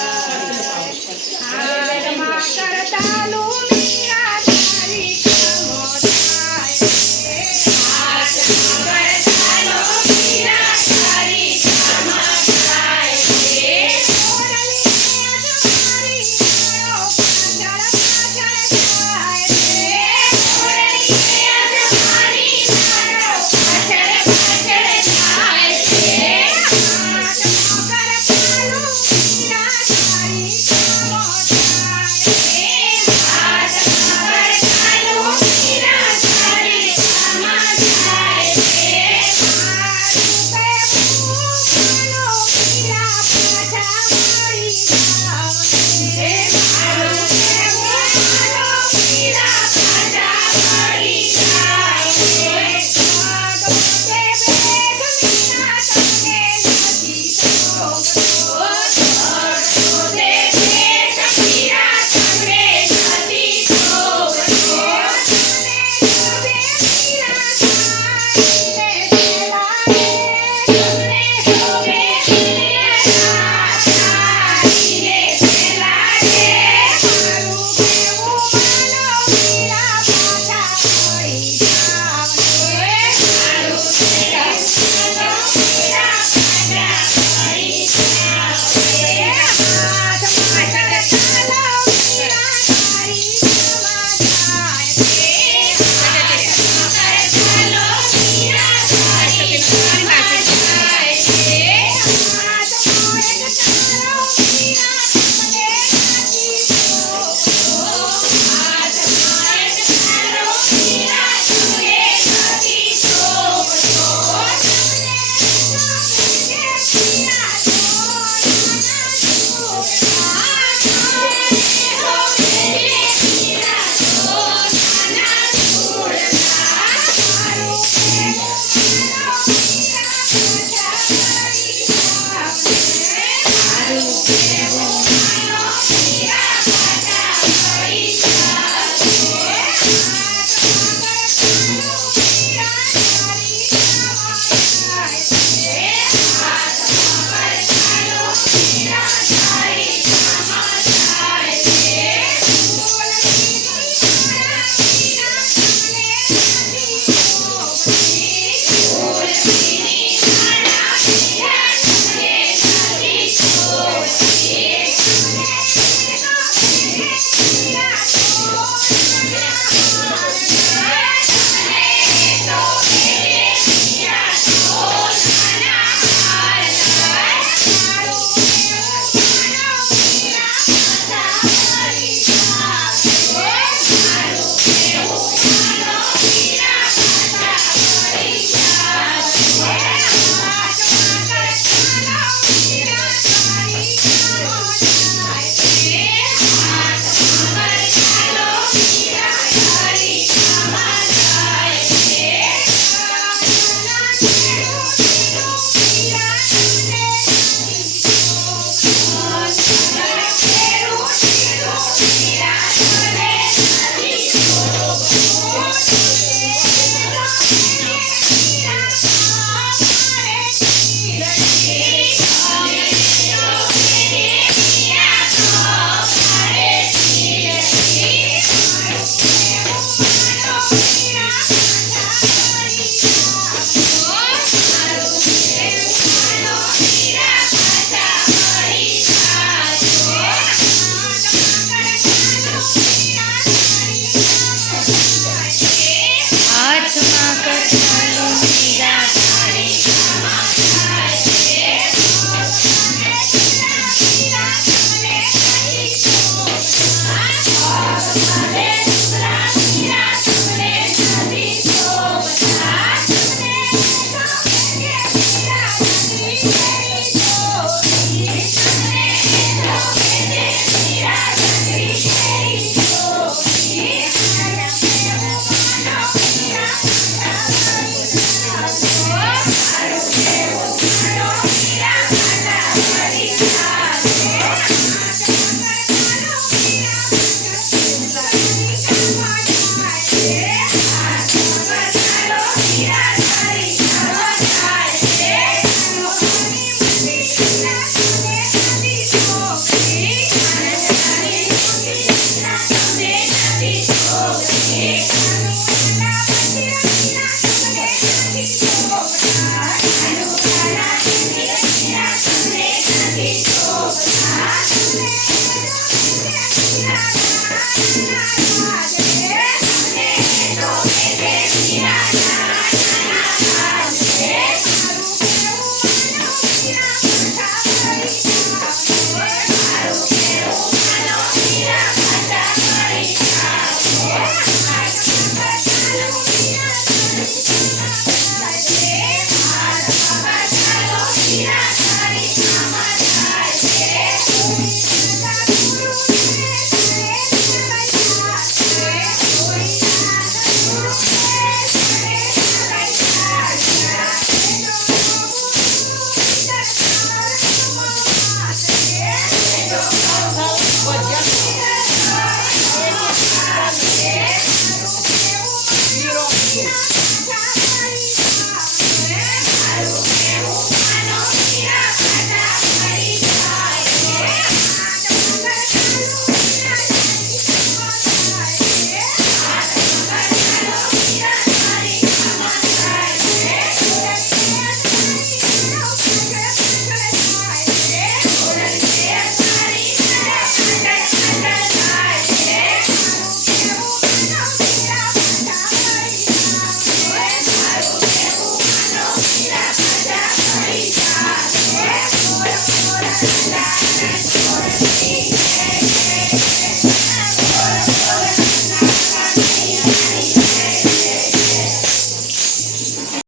હાથમાં